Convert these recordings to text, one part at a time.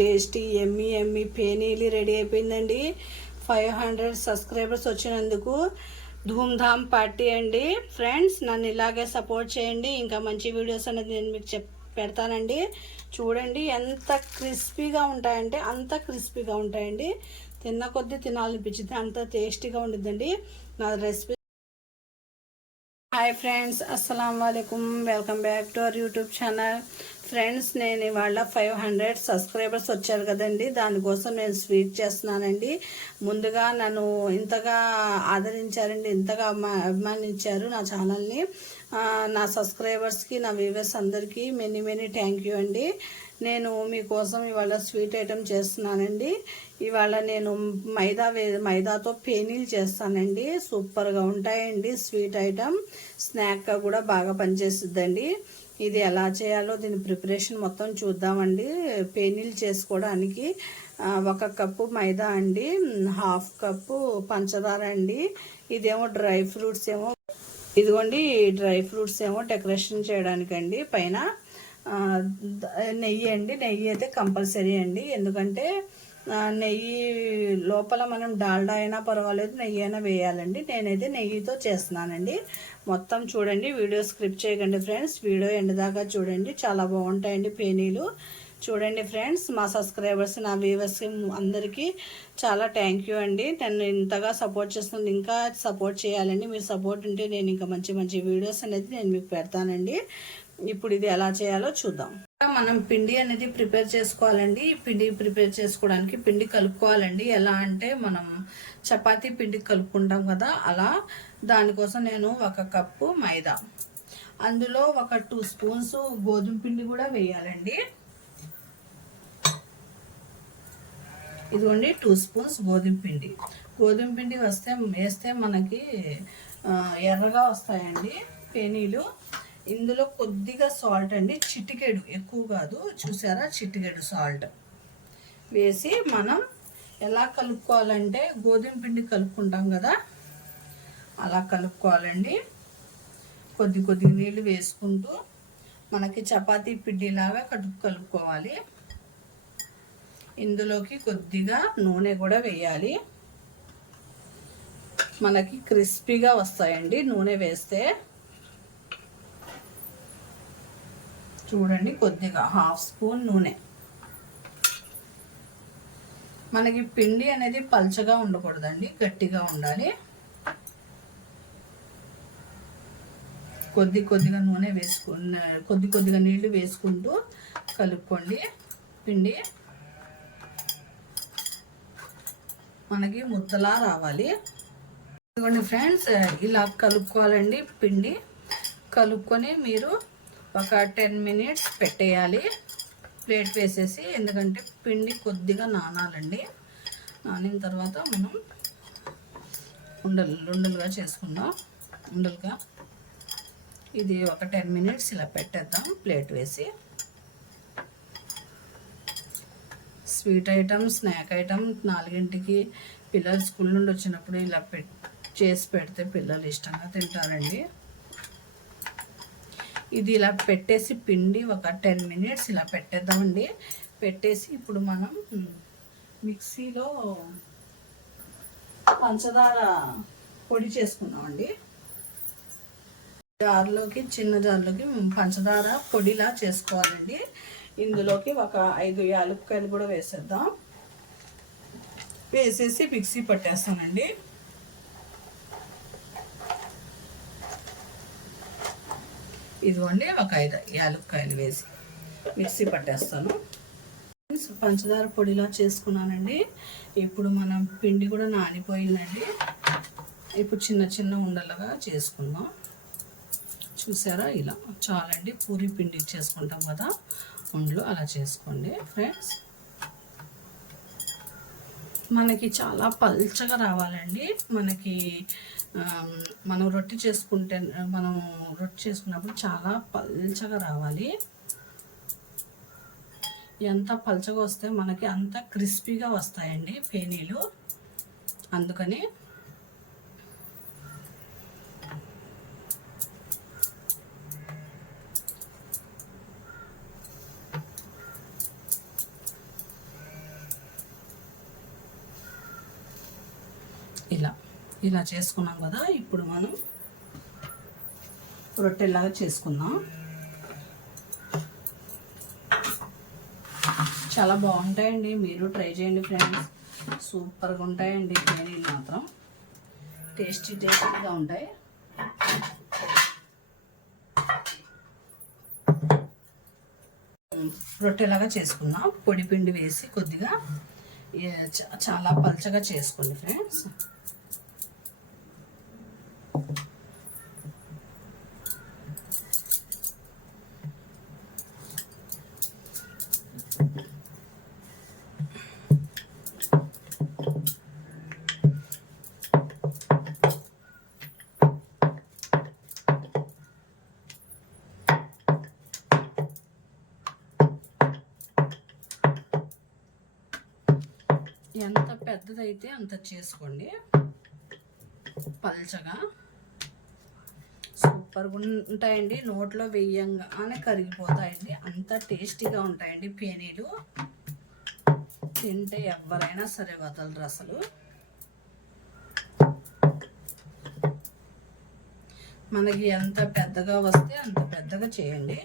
Tasty ఎమ్మి ఎమ్మి పేనీలు ready అయిపోయిందండి. 500 subscribers వచ్చినందుకు Dhoom Dham party అండి. ఫ్రెండ్స్, నన్ను ఇలాగే సపోర్ట్ చేయండి. ఇంకా మంచి వీడియోస్ అనేది నేను మీకు పెడతానండి. చూడండి ఎంత క్రిస్పీగా ఉంటాయంటే అంత క్రిస్పీగా ఉంటాయండి. తిన్న కొద్దీ తినాలనిపించింది, అంత టేస్టీగా ఉండిద్దండి నా రెసిపీ. హాయ్ ఫ్రెండ్స్, అస్సలం వాలేకుమ్. Welcome back to our YouTube channel. Friends, నేను ఇవాళ 500 సబ్స్క్రైబర్స్ వచ్చారు కదండి, దానికోసం నేను స్వీట్ చేస్తున్నానండి. ముందుగా నన్ను ఇంతగా ఆదరించారండి, ఇంతగా అభిమానించారు నా ఛానల్ని. నా సబ్స్క్రైబర్స్కి, నా వ్యూవర్స్ అందరికీ మెనీ థ్యాంక్ యూ అండి. నేను మీకోసం ఇవాళ స్వీట్ ఐటెం చేస్తున్నానండి. ఇవాళ నేను మైదాతో పేనీలు చేస్తానండి. సూపర్గా ఉంటాయండి. స్వీట్ ఐటెం స్నాక్గా కూడా బాగా పనిచేస్తుందండి. ఇది ఎలా చేయాలో దీని ప్రిపరేషన్ మొత్తం చూద్దామండి. పేనీలు చేసుకోవడానికి 1 కప్పు మైదా అండి, 1/2 కప్పు పంచదార అండి. ఇదేమో డ్రై ఫ్రూట్స్ ఏమో, ఇదిగోండి డ్రై ఫ్రూట్స్ ఏమో డెకరేషన్ చేయడానికండి. పైన నెయ్యి అండి, నెయ్యి అయితే కంపల్సరీ అండి. ఎందుకంటే నెయ్యి లోపల మనం డాల్డా అయినా పర్వాలేదు, నెయ్యి అయినా వేయాలండి. నేనైతే నెయ్యితో చేస్తున్నానండి. మొత్తం చూడండి, వీడియో స్క్రిప్ట్ చేయకండి ఫ్రెండ్స్. వీడియో ఎండ్ దాకా చూడండి, చాలా బాగుంటాయండి పేనీలు. చూడండి ఫ్రెండ్స్, మా సబ్స్క్రైబర్స్, నా వ్యూవర్స్ అందరికీ చాలా థ్యాంక్ యూ అండి. నన్ను ఇంతగా సపోర్ట్ చేస్తుంది, ఇంకా సపోర్ట్ చేయాలండి. మీరు సపోర్ట్ ఉంటే నేను ఇంకా మంచి వీడియోస్ అనేది నేను మీకు పెడతానండి. ఇప్పుడు ఇది ఎలా చేయాలో చూద్దాం. మనం పిండి అనేది ప్రిపేర్ చేసుకోవాలండి. పిండి ప్రిపేర్ చేసుకోవడానికి పిండి కలుపుకోవాలండి. ఎలా అంటే మనం చపాతీ పిండి కలుపుకుంటాం కదా, అలా. దానికోసం నేను 1 కప్పు మైదా, అందులో ఒక 2 స్పూన్స్ గోధుమ పిండి కూడా వేయాలండి. ఇదిగోండి 2 స్పూన్స్ గోధుమ పిండి. గోధుమ పిండి వేస్తే మనకి ఎర్రగా వస్తాయండి పేనీలు. ఇందులో కొద్దిగా సాల్ట్ అండి, చిటికెడు, ఎక్కువ కాదు, చూసారా, చిటికెడు సాల్ట్ వేసి మనం ఎలా కలుపుకోవాలంటే గోధుమ పిండి కలుపుకుంటాం కదా, అలా కలుపుకోవాలండి. కొద్ది నీళ్ళు వేసుకుంటూ మనకి చపాతీ పిండిలాగా కలుపుకోవాలి. ఇందులోకి కొద్దిగా నూనె కూడా వేయాలి. మనకి క్రిస్పీగా వస్తాయండి నూనె వేస్తే. చూడండి, కొద్దిగా 1/2 స్పూన్ నూనె. మనకి పిండి అనేది పల్చగా ఉండకూడదండి, గట్టిగా ఉండాలి. కొద్దిగా నూనె కొద్దిగా నీళ్లు వేసుకుంటూ కలుపుకోండి పిండి. మనకి ముద్దలా రావాలి. ఇదిగోండి ఫ్రెండ్స్, ఇలా కలుపుకోవాలండి పిండి. కలుపుకొని మీరు ఒక 10 మినిట్స్ పెట్టేయాలి ప్లేట్ వేసేసి. ఎందుకంటే పిండి కొద్దిగా నానాలండి. నానిన తర్వాత మనం ఉండలుగా చేసుకుందాం. ఉండలుగా ఇది ఒక 10 మినిట్స్ ఇలా పెట్టేద్దాం ప్లేట్ వేసి. స్వీట్ ఐటమ్, స్నాక్ ఐటమ్ 4ంటికి పిల్లలు స్కూల్ నుండి వచ్చినప్పుడు ఇలా చేసి పెడితే పిల్లలు ఇష్టంగా తింటారండి. ఇది ఇలా పెట్టేసి పిండి ఒక 10 మినిట్స్ ఇలా పెట్టేద్దామండి. పెట్టేసి ఇప్పుడు మనం మిక్సీలో పంచదార పొడి చేసుకున్నామండి. చిన్న జార్లోకి పంచదార పొడిలా చేసుకోవాలండి. ఇందులోకి ఒక 5 యాలక్కాయలు కూడా వేసేద్దాం. వేసేసి మిక్సీ పట్టేస్తానండి. ఇదిగోండి ఒక 5 యాలక్కాయలు వేసి మిక్సీ పట్టేస్తాను. పంచదార పొడిలా చేసుకున్నానండి. ఇప్పుడు మనం పిండి కూడా నానిపోయిందండి. ఇప్పుడు చిన్న ఉండలుగా చేసుకుందాం. చూసారా, ఇలా చాలండి. పూరి పిండి చేసుకుంటాం కదా, ఉండలు అలా చేసుకోండి ఫ్రెండ్స్. మనకి చాలా పల్చగా రావాలండి. మనం రొట్టె చేసుకున్నప్పుడు చాలా పల్చగా రావాలి. ఎంత పల్చగా వస్తే మనకి అంత క్రిస్పీగా వస్తాయండి పేనీలు. అందుకని ఇలా ఇలా చేసుకున్నాం కదా. ఇప్పుడు మనం రొట్టెలాగా చేసుకుందాం. చాలా బాగుంటాయండి, మీరు ట్రై చేయండి ఫ్రెండ్స్. సూపర్గా ఉంటాయండి పేనీలు మాత్రం, టేస్టీగా ఉంటాయి. రొట్టెలాగా చేసుకుందాం. పొడి పిండి వేసి కొద్దిగా చాలా పల్చగా చేసుకోండి ఫ్రెండ్స్. ఎంత పెద్దదైతే అంత చేసుకోండి, పల్చగా. సూపర్గా ఉంటాయండి, నోట్లో వేయంగానే కరిగిపోతాయండి, అంత టేస్టీగా ఉంటాయండి పేనీలు. తింటే ఎవరైనా సరే వదలరు అసలు. మనకి ఎంత పెద్దగా వస్తే అంత పెద్దగా చేయండి.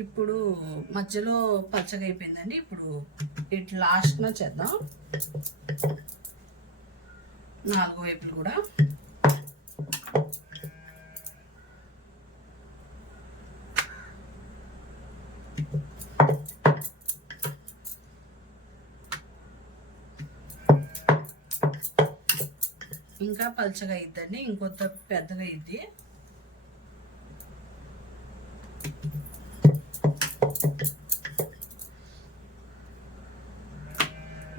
ఇప్పుడు మధ్యలో పచ్చగా అయిపోయిందండి. ఇప్పుడు ఇట్లా లాస్ట్న చేద్దాం, 4 వైపులు కూడా. ఇంకా పల్చగా అయిద్దండి, ఇంకొంత పెద్దగా అయింది.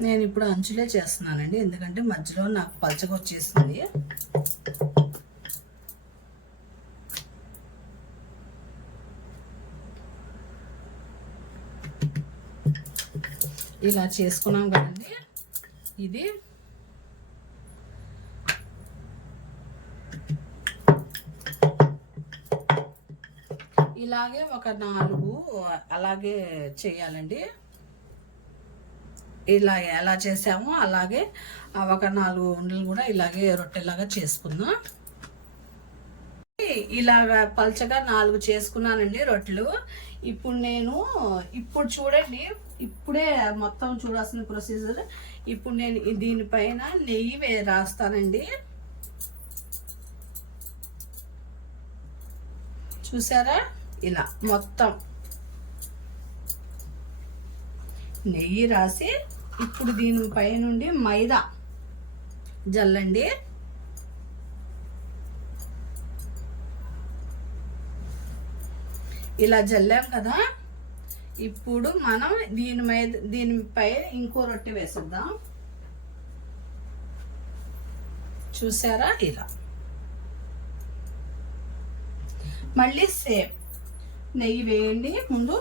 నేను ఇప్పుడు అంచులే చేస్తున్నానండి, ఎందుకంటే మధ్యలో నాకు పల్చగా వచ్చేసింది. ఇలా చేసుకున్నాం కదండి. ఇది ఇలాగే ఒక 4 అలాగే చేయాలండి. ఇలా ఎలా చేసామో అలాగే ఒక 4 ఉండలు కూడా ఇలాగే రొట్టెలాగా చేసుకుందాం. ఇలాగా పల్చగా 4 చేసుకున్నానండి రొట్టెలు. ఇప్పుడు చూడండి, ఇప్పుడే మొత్తం చూడాల్సిన ప్రొసీజర్. ఇప్పుడు నేను దీనిపైన నెయ్యి రాస్తానండి. చూసారా, ఇలా మొత్తం నెయ్యి రాసి ఇప్పుడు దీనిపై నుండి మైదా జల్లండి. ఇలా జల్లాం కదా. ఇప్పుడు మనం దీనిపై ఇంకో రొట్టె వేసేద్దాం. చూసారా, ఇలా మళ్ళీ సేమ్ నెయ్యి వేయండి ముందు.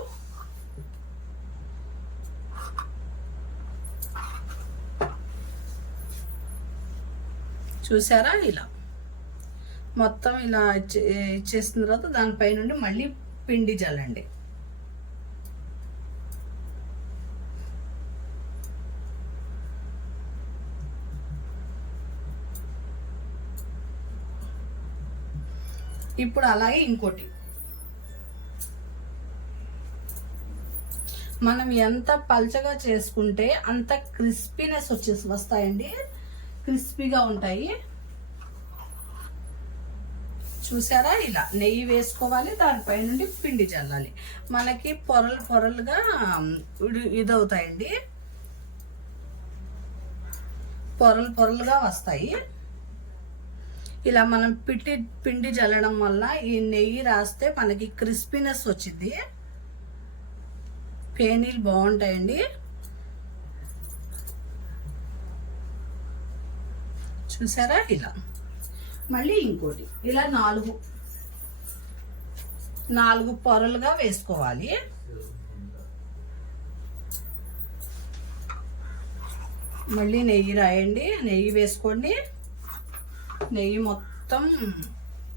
చూసారా, ఇలా మొత్తం ఇలా ఇచ్చేసిన తర్వాత దానిపై నుండి మళ్ళీ పిండి జల్లండి. ఇప్పుడు అలాగే ఇంకోటి. మనం ఎంత పల్చగా చేసుకుంటే అంత క్రిస్పీనెస్ వస్తాయండి, క్రిస్పీగా ఉంటాయి. చూసారా, ఇలా నెయ్యి వేసుకోవాలి, దానిపై నుండి పిండి చల్లాలి. మనకి పొరలుగా ఇదవుతాయండి, పొరలుగా వస్తాయి. ఇలా మనం పిండి జల్లడం వల్ల ఈ నెయ్యి రాస్తే మనకి క్రిస్పీనెస్ వచ్చింది, పేనీలు బాగుంటాయండి. చూసారా, ఇలా మళ్ళీ ఇంకోటి ఇలా 4 పొరలుగా వేసుకోవాలి. మళ్ళీ నెయ్యి రాయండి, నెయ్యి వేసుకోండి. నెయ్యి మొత్తం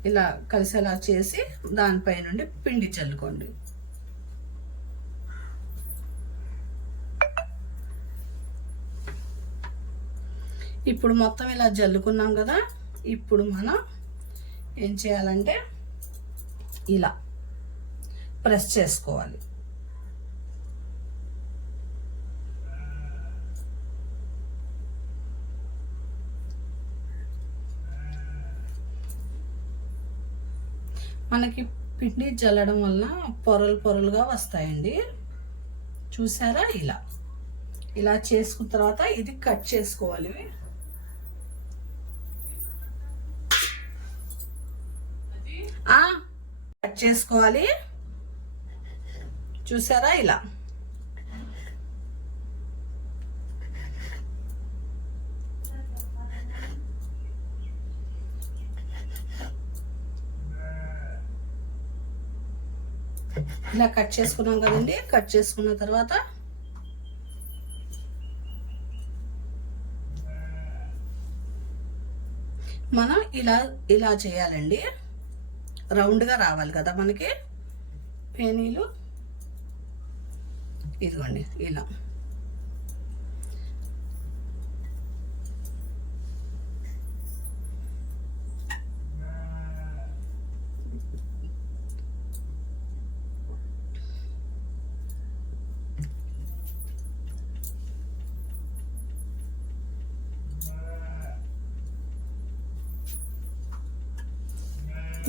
ఇలా కలిసేలా చేసి దానిపై నుండి పిండి చల్లుకోండి. ఇప్పుడు మొత్తం ఇలా జల్లుకున్నాం కదా, ఇప్పుడు మనం ఏం చేయాలంటే ఇలా ప్రెస్ చేసుకోవాలి. మనకి పిండి జల్లడం వల్ల పొరలు పొరలుగా వస్తాయండి. చూసారా? ఇలా చేసుకున్న తర్వాత ఇది కట్ చేసుకోవాలి. కట్ చేసుకోవాలి. చూసారా? ఇలా కట్ చేసుకున్నాం కదండి. కట్ చేసుకున్న తర్వాత మనం ఇలా చేయాలండి. రౌండ్గా రావాలి కదా మనకి పేనీలు. ఇదిగోండి ఇలా.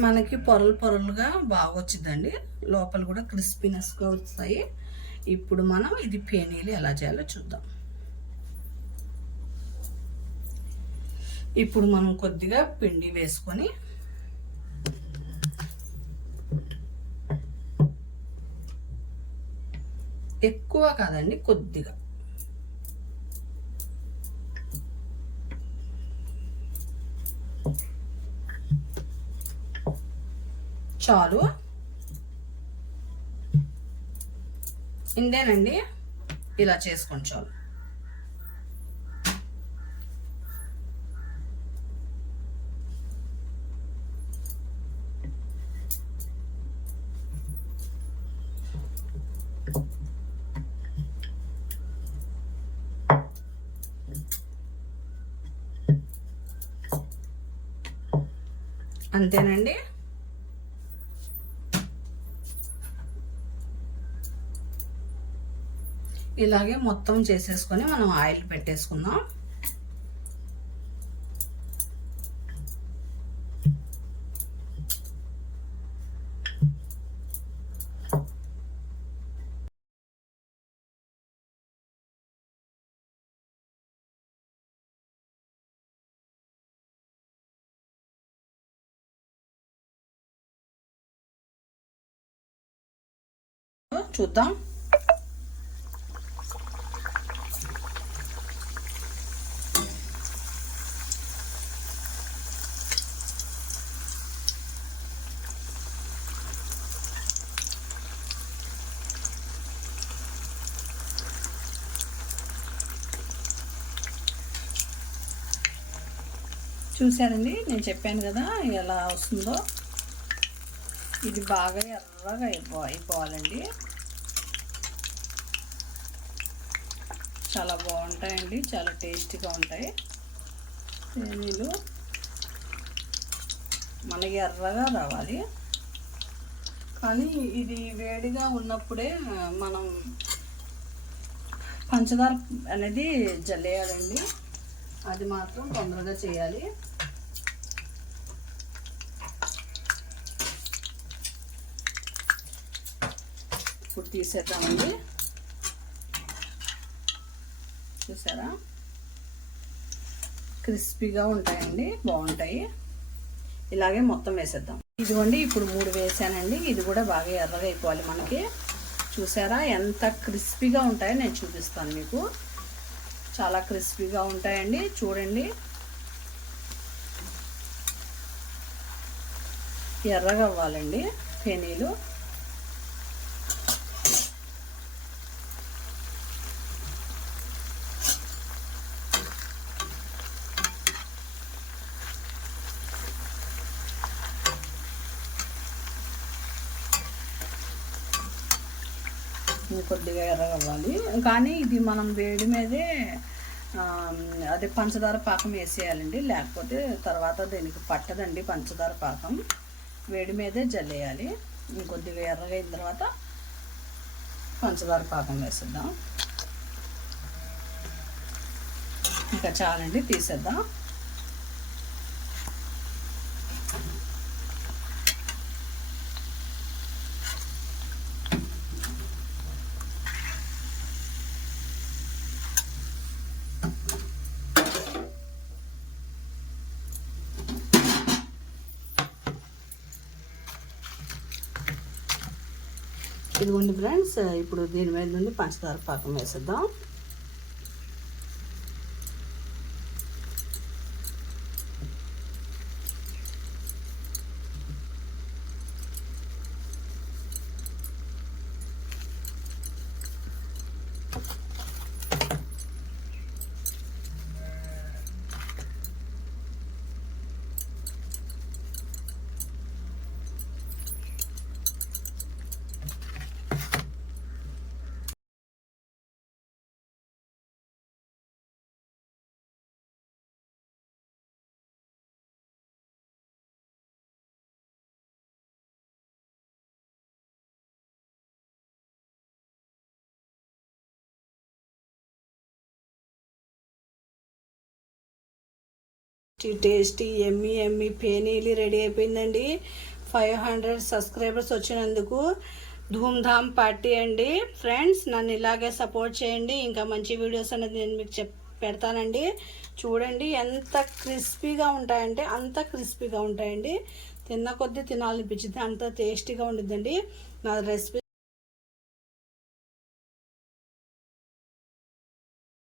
మనకి పొరలు పొరలుగా బాగా వచ్చిందండి. లోపల కూడా క్రిస్పీనెస్గా వస్తాయి. ఇప్పుడు మనం ఇది పేనీలు ఎలా చేయాలో చూద్దాం. ఇప్పుడు మనం కొద్దిగా పిండి వేసుకొని ఎక్కువ కాదండి, కొద్దిగా చాలు. ఇంతేనండి, ఇలా చేసుకోండి చాలు. అంతేనండి. ఇలాగే మొత్తం చేసేసుకొని మనం ఆయిల్ పెట్టేసుకుందాం. చూద్దాం. చూసారండి, నేను చెప్పాను కదా ఎలా వస్తుందో. ఇది బాగా ఎర్రగా అయిపోవాలండి. చాలా బాగుంటాయండి, చాలా టేస్టీగా ఉంటాయి సేమియాలు. మనకి ఎర్రగా రావాలి, కానీ ఇది వేడిగా ఉన్నప్పుడే మనం పంచదార అనేది జల్లేయాలండి. అది మాత్రం తొందరగా చేయాలి. ఇప్పుడు తీసేద్దామండి. చూసారా? క్రిస్పీగా ఉంటాయండి, బాగుంటాయి. ఇలాగే మొత్తం వేసేద్దాం. ఇదిగోండి, ఇప్పుడు 3 వేసానండి. ఇది కూడా బాగా ఎర్రగా అయిపోవాలి మనకి. చూసారా ఎంత క్రిస్పీగా ఉంటాయో? నేను చూపిస్తాను మీకు. చాలా క్రిస్పీగా ఉంటాయండి, చూడండి. ఎర్రగా అవ్వాలండి పేనీలు. కొద్దిగా ఎర్రగా అవ్వాలి, కానీ ఇది మనం వేడి మీదే అదే పంచదార పాకం వేసేయాలండి, లేకపోతే తర్వాత దీనికి పట్టదండి పంచదార పాకం. వేడి మీదే జల్లేయాలి. ఇంకొద్దిగా ఎర్రగా అయిన తర్వాత పంచదార పాకం వేసేద్దాం. ఇంకా చాలండి, తీసేద్దాం. ఇదిగోండి ఫ్రెండ్స్, ఇప్పుడు దీని మీద నుండి పంచదార పాకం వేసేద్దాం. టేస్టీ ఎమ్మి ఎమ్మి పేనీలు రెడీ అయిపోయిందండి. 500 సబ్స్క్రైబర్స్ వచ్చినందుకు ధూమ్ధామ్ పార్టీ అండి. ఫ్రెండ్స్, నన్ను ఇలాగే సపోర్ట్ చేయండి. ఇంకా మంచి వీడియోస్ అనేది నేను మీకు పెడతానండి. చూడండి ఎంత క్రిస్పీగా ఉంటాయంటే అంత క్రిస్పీగా ఉంటాయండి. తిన్న కొద్దీ తినాలనిపించింది, అంత టేస్టీగా ఉండిద్దండి. నా రెసిపీ